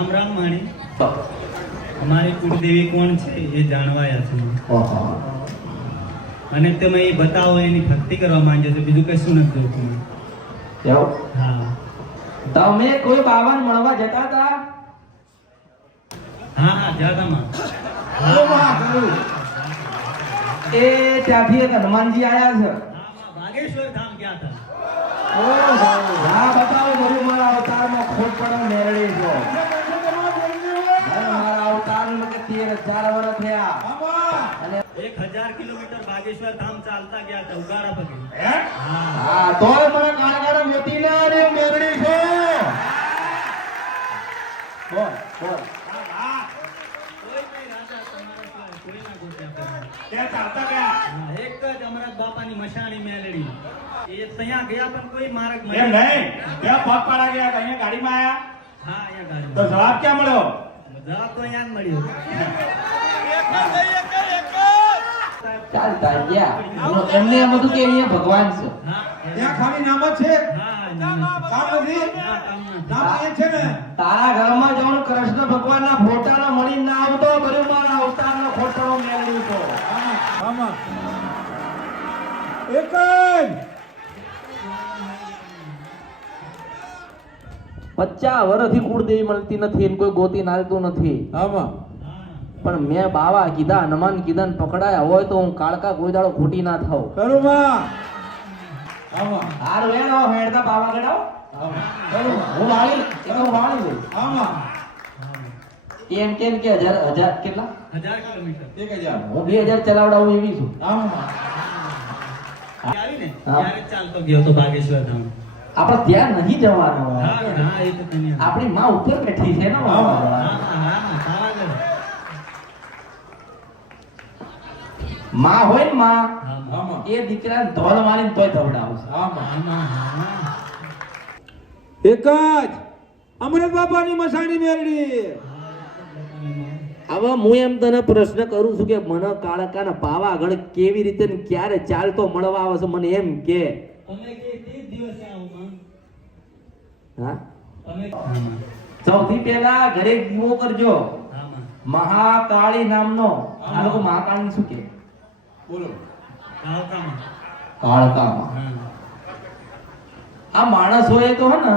રામ રામ માણી અમારી કુળદેવી કોણ છે એ જાણવાયા છે અને તમે એ બતાવો એની ભક્તિ કરવા માંગે છે બીજું કશું નથી જોતું હા તમે કોઈ બાવન મળવા જતા હતા હા હા જાતામાં એ ત્યાંથી એક હનુમાનજી આયા છે બાગેશ્વર ધામ ગયા હતા હા બતાવો બધું મારા અવતારમાં ખોટ પડે મેરડી છો મારા અવતારમાં કે 13,000 વર્ષ થયા અને 1000 કિલોમીટર બાગેશ્વર ધામ ચાલતા ગયા હતા ઉગાડા પગે હા તોય મને કાળગાડા મોતી ના રે મેરડી છો બોલ બોલ એક જ અમરત બાપાની મશાણી મેલડી એ ત્યાં ગયા પણ કોઈ માર્ગ એમ નહીં ત્યાં પગ પાડા ગયા અહીંયા ગાડીમાં આયા હા અહીંયા ગાડી તો જવાબ ક્યાં મળ્યો જવાબ તો અહીંયા જ મળ્યો ચાલતા ગયા એમને એમ હતું કે અહીંયા ભગવાન છે હા ત્યાં ખાલી નામ જ છે હા કામ નથી નામ એ છે ને તારા ઘરમાં જવાનું કૃષ્ણ ભગવાનના ફોટાના મળી ના આવતો કર્યું મારા અવતારનો ફોટો મેળવી તો આમાં એક જ 50 વર્ષથી કુળદેવી મળતી નથી એને કોઈ ગોતી નાલતું નથી આમાં પણ મેં બાવા કીધા હનુમાન કીધા ને પકડાયા હોય તો હું કાળકા કોઈ દાડો ખોટી ના થાવ કરું માં આમાં હાર વેણો હેડતા બાવા ગડાવ કરું હું વાળી લઉં આમાં એમ કેમ કે હજાર કેટલા 1000 કિલોમીટર 1000 હું 2000 ચલાવડાવું એવી છું આમાં આવીને ત્યારે ચાલતો ગયો તો બાગેશ્વર ધામ આપણે ત્યાં નહીં જવાનું હા હા એ તો તને આપણી માં ઉપર બેઠી છે ને હા હા પાવાગઢ માં હોય ને માં આમાં એ દીકરા ધોલ મારીને તોય ધવડાવશે એક જ અમરત બાપાની મસાણી મેરડી હવે હું એમ તને પ્રશ્ન કરું છું કે મને કાળકાના પાવાગઢ કેવી રીતે ને ક્યારે ચાલતો મળવા આવે છે મને એમ કે તમે કે તે દિવસે આવું હા તમે સૌથી પહેલા ઘરે દીવો કરજો હા મહાકાળી નામનો આ લોકો મહાકાળી શું કે બોલો આવતામાં કાળકામાં હા આ માણસોએ તો હે ને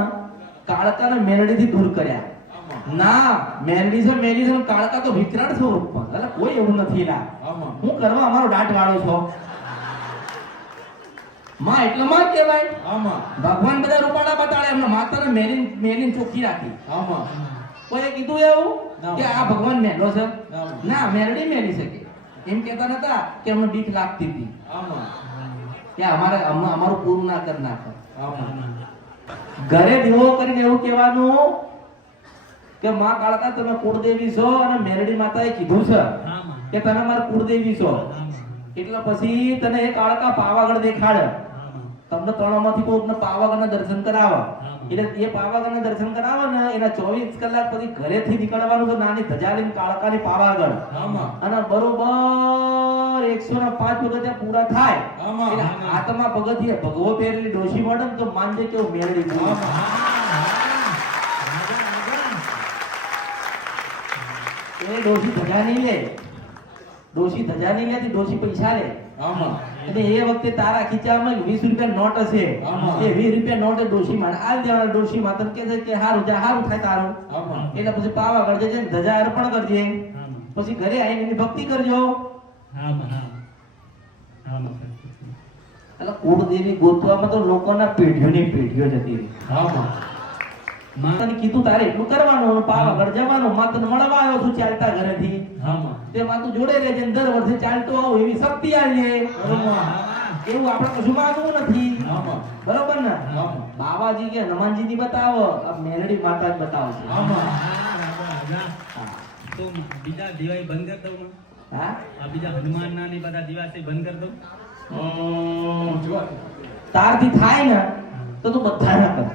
કાળકાને મેલડીથી દૂર કર્યા ના મેલડી છે કાળકા તો વિકરાળ સ્વરૂપમાં એટલે કોઈ એવું નથી ના આમાં હું કરવા અમારો દાટ વાળો છો માં એટલે માં કહેવાય આમાં ભગવાન બધા રૂપાળા બતાડે એમને માતાને મેલીન ચોખ્ખી રાખી આમાં કોઈએ કીધું એવું કે આ ભગવાન મેલો છે ના મેલડી મેલી શકે એમ કહેતા નતા કે અમને બીક લાગતી હતી આમાં કે અમારું પૂરું ના કર નાખે આમાં ઘરે દીવો કરીને એવું કહેવાનું કે માં કાળકા તમે કુળદેવી છો અને મેરડી માતાએ કીધું છે કે તમે મારા કુળદેવી છો એટલે પછી તને એ કાળકા પાવાગઢ દેખાડે તમને ત્રણમાંથી કોઈને પાવાગઢના દર્શન કરાવે એટલે એ પાવાગઢના દર્શન કરાવે ને એના 24 કલાક પછી ઘરેથી નીકળવાનું તો નાની ધજા લઈને કાળકાની પાવાગઢ અને બરોબર 105 પગથિયા પૂરા થાય એટલે હાથમાં પગથિયે ભગવો પહેરેલી ડોશી મળે ને તો માનજે કેવું મેરડી છે એ ડોશી ધજા નહીં લે ડોશી ધજા નહીં લેતી ડોશી પૈસા લે અને એ વખતે તારા ખીચામાં 20 રૂપિયા નોટ હશે એ 20 રૂપિયા નોટ ડોશી માં આ દેવાના ડોશી માતર કે છે કે હારું થાય તારું એટલે પછી પાવાગઢ જજે ને ધજા અર્પણ કરજે પછી ઘરે આવીને એની ભક્તિ કરજો એટલે કુળદેવી ગોતવામાં તો લોકોના પેઢીઓની પેઢીઓ જતી રહી માતાને કીધું તારે એટલું કરવાનું પાવાગઢ જવાનું માતાને મળવા આવ્યો છું ચાલતા ઘરેથી તે માતું જોડે રહેજે દર વર્ષે ચાલતો આવું એવી શક્તિ આવીએ એવું આપણે કશું માંગવું નથી બરોબર ને બાબાજી કે હનુમાનજી ની બતાવો આ મેલડી માતા જ બતાવશે તો બીજા દિવાળી બંધ કરી દઉં હા આ બીજા હનુમાન ના ની બધા દિવસે બંધ કરી દઉં તારથી થાય ને તો તું બધા ના કર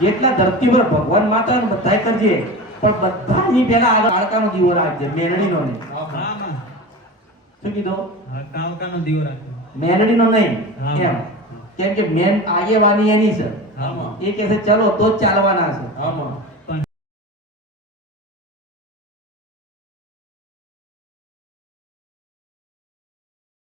જેટલા ધરતી પર ભગવાન માતા ને બધાય કરજે પણ બધાની પહેલા આગળ કાળકાનો દીવો રાખજે મેલડીનો નહીં શું કીધું કાળકાનો દીવો રાખજો મેલડીનો નહીં એમ કેમ કે મેન આગેવાની એની છે આમાં એ કહે છે ચલો તો જ ચાલવાના છે આમાં